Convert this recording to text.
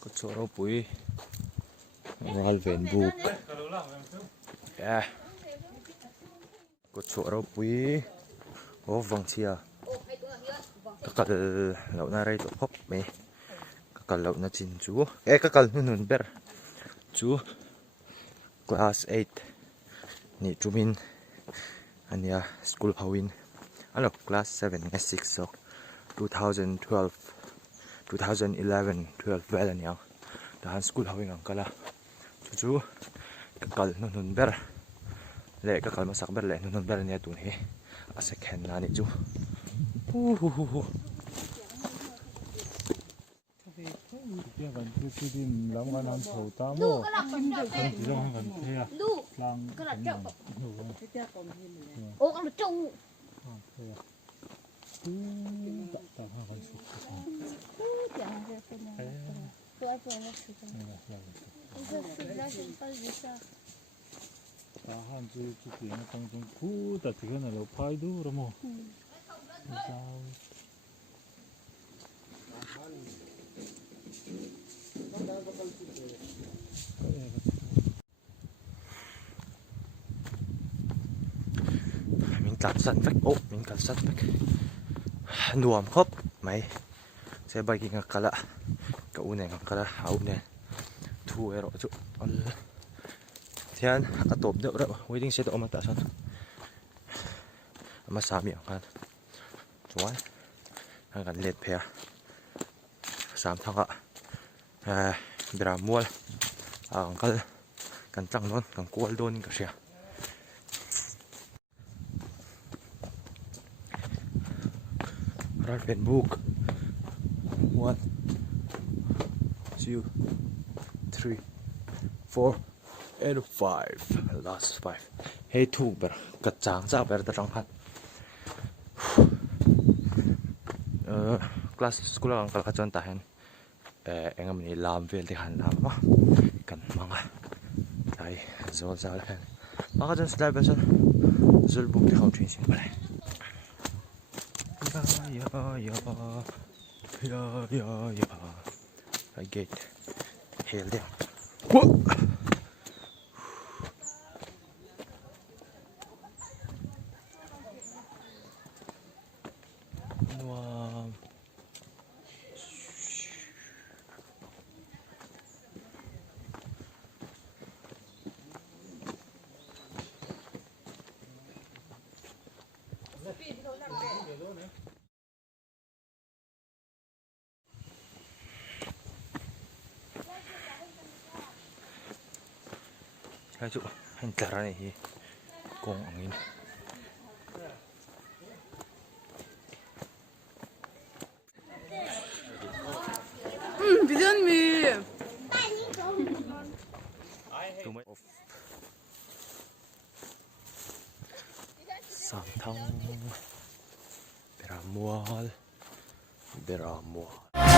có chỗ đâu bụi roal ven buk có chỗ đâu bụi ô vòng chia các cật lẩu na đây tổ hấp mày các cật lẩu na chín chú các cật nun ber chú class 8 ni chú min anh school hawin anh là class 7 ngay 6 so 2012 2011 12 về là nhau đã school hawin ang kala chú các cật nun ber lệ các cật masak ber lệ nun ber ni tun he a second na ni chú Dia kan presiden lam kan hau ta mo kan jong kan thea lang ô con được trâu ta ha kan su ta han ju chu ti na tang jong ku ta ti kan lo phai du ra mo mình cắt sẵn vách ô mình cắt sẵn vách nuông khóc mày sẽ bay kinh ngạc cả lạ cậu này ngạc cả lạ áo này thu ở đó chỗ thiên à tốp đậu đó waiting set ôm ta sẵn mà sao miệng kan chuan hàng gần lết phe sám thằng ạ bira mual ang kal kan chang non kan kual don ka sia rar pen book 1 2 3 4 and 5 last 5 hey thu ber ka chang cha ber da rang hat class school ang kal ka chon ta hen engam ni lam vel ti han lam ma kan manga ai zol zal hen maka jan slide ban san zul buk ti khau thin sin balai ya I get hell there hai chỗ hành cả này thì cùng angin 비전미 Sam thong bera mual